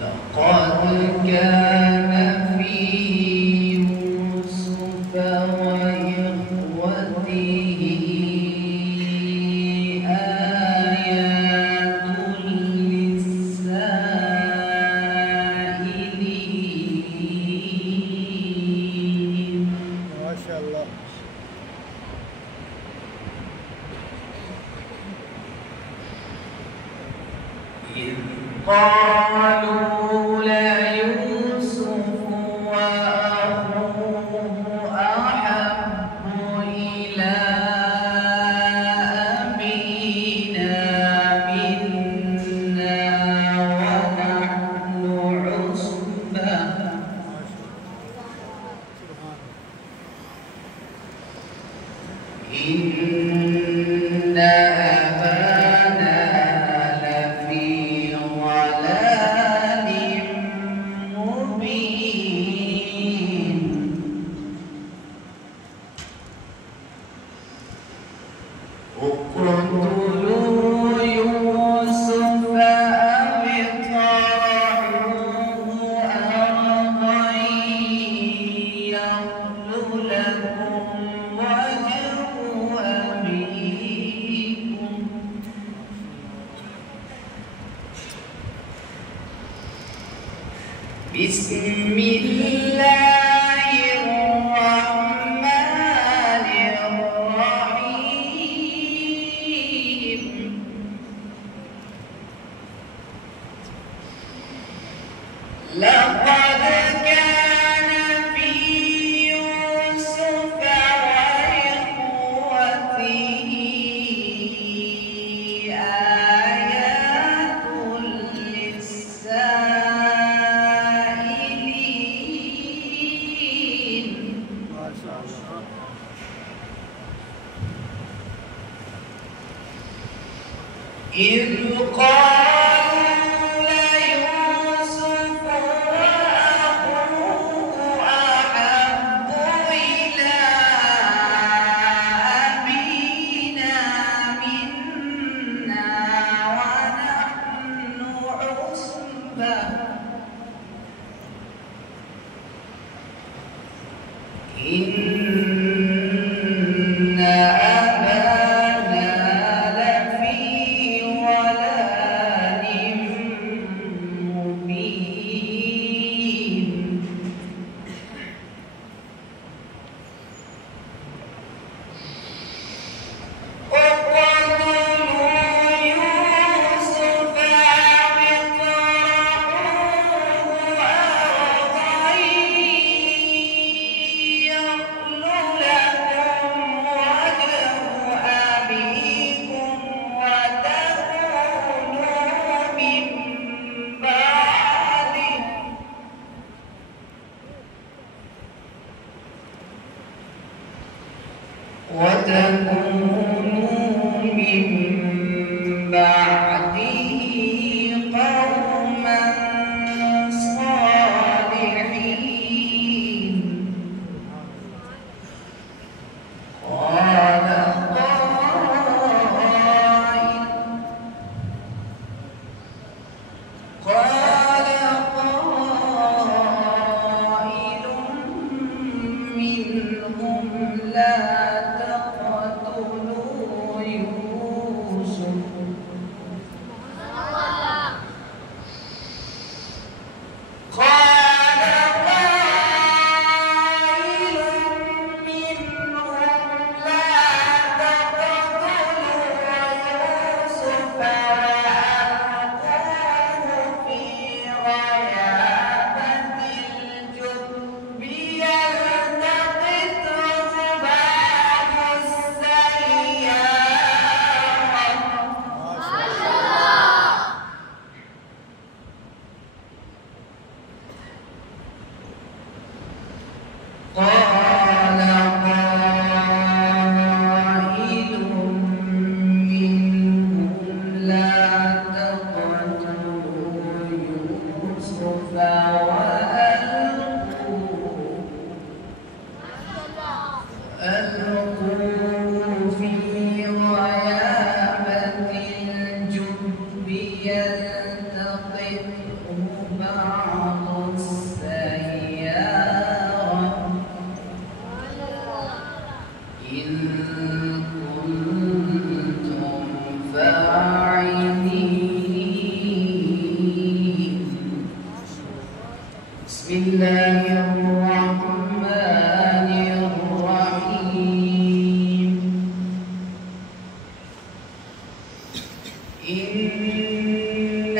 لقد كان في يوسف وإخوته آيات للسائلين. ما شاء الله. إذ قالوا ليوسف وأخوه أحب إلى أبينا منا ونحن عصبة إن أبانا لفي ضلال مبين. اقتلوا يوسف أو اطرحوه أرضا يخل لكم وجه أبيكم. بسم الله الرحمن الرحيم. لقد كان في يوسف وإخوته آيات للسائلين. ما شاء الله. إذ قالوا ليوسف وأخوه أحب إلى أبينا منا ونحن عصبة إن أبانا لفي ضلال مبين. اقتلوا يوسف أو اطرحوه أرضا يخل لكم وجه أبيكم وتكونوا من بعده قوما صالحين. قال قائل منهم لا تقتلوا يوسف إنني